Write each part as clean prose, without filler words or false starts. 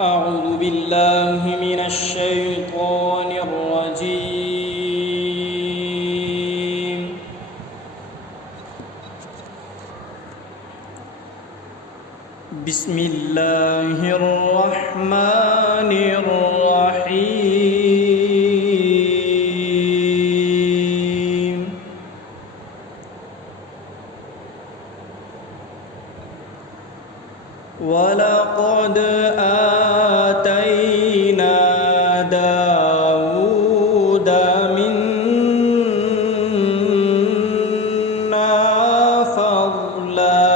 أعوذ بالله من الشيطان الرجيم. بسم الله الرحمن الرحيم. ولقد آتينا داود منا فضلا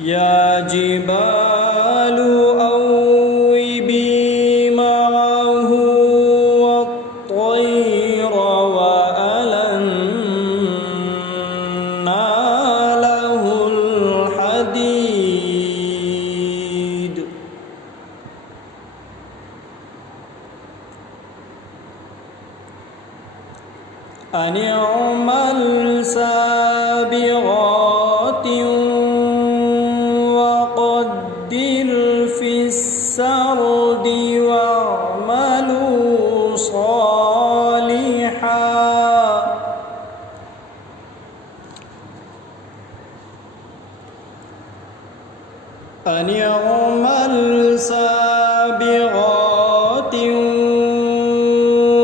يا جبال أوبي معه والطير وألنا له الحديد أن اعمل سابغات وقدر في السرد واعملوا صالحا أن اعمل سابغات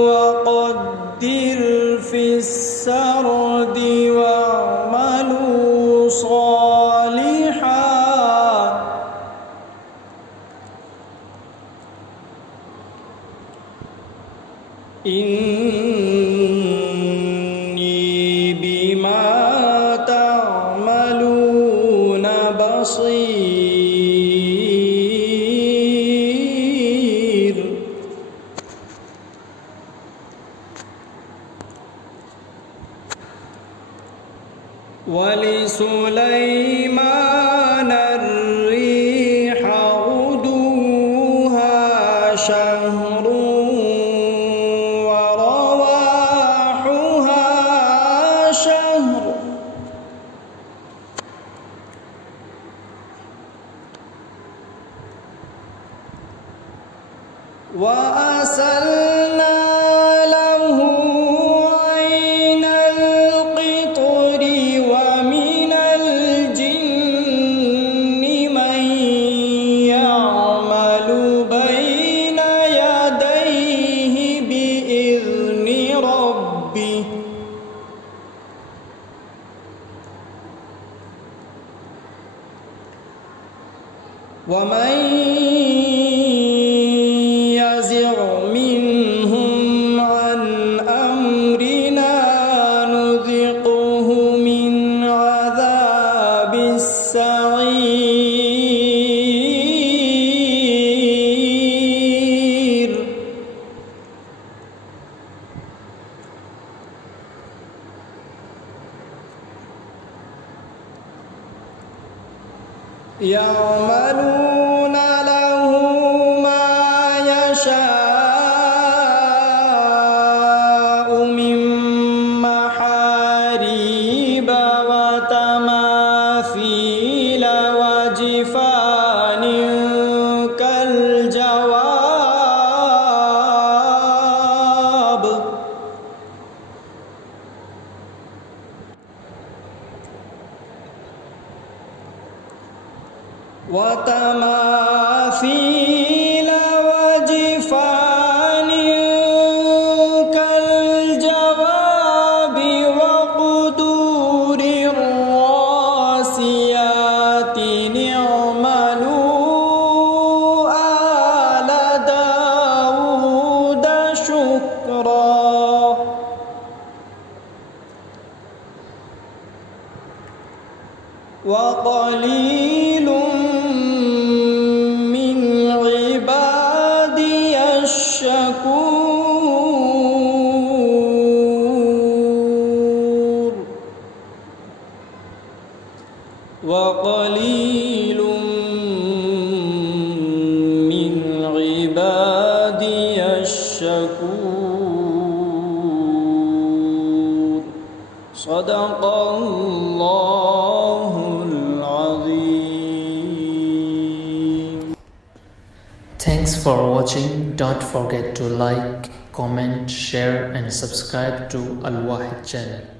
وقدر في السرد واعملوا صالحا إني بما تعملون بصير. ولسليمان الريح غدوها شهر ورواحها شهر وأسلنا له عين القطر ومن الجن من يعمل بين يديه بإذن ربه ومن يزغ منهم عن أمرنا نذقه من عذاب السعير. يعملون له ما يشاء من محاريب وتماثيل وجفان كالجواب وتماثيل وجفان كالجواب وقدور الراسيات اعملوا آل داود شكرا وقليل من عبادي الشكور وقليل من عبادي الشكور. صدق الله العظيم. Thanks for watching. Don't forget to like, comment, share and subscribe to Al Wahid channel.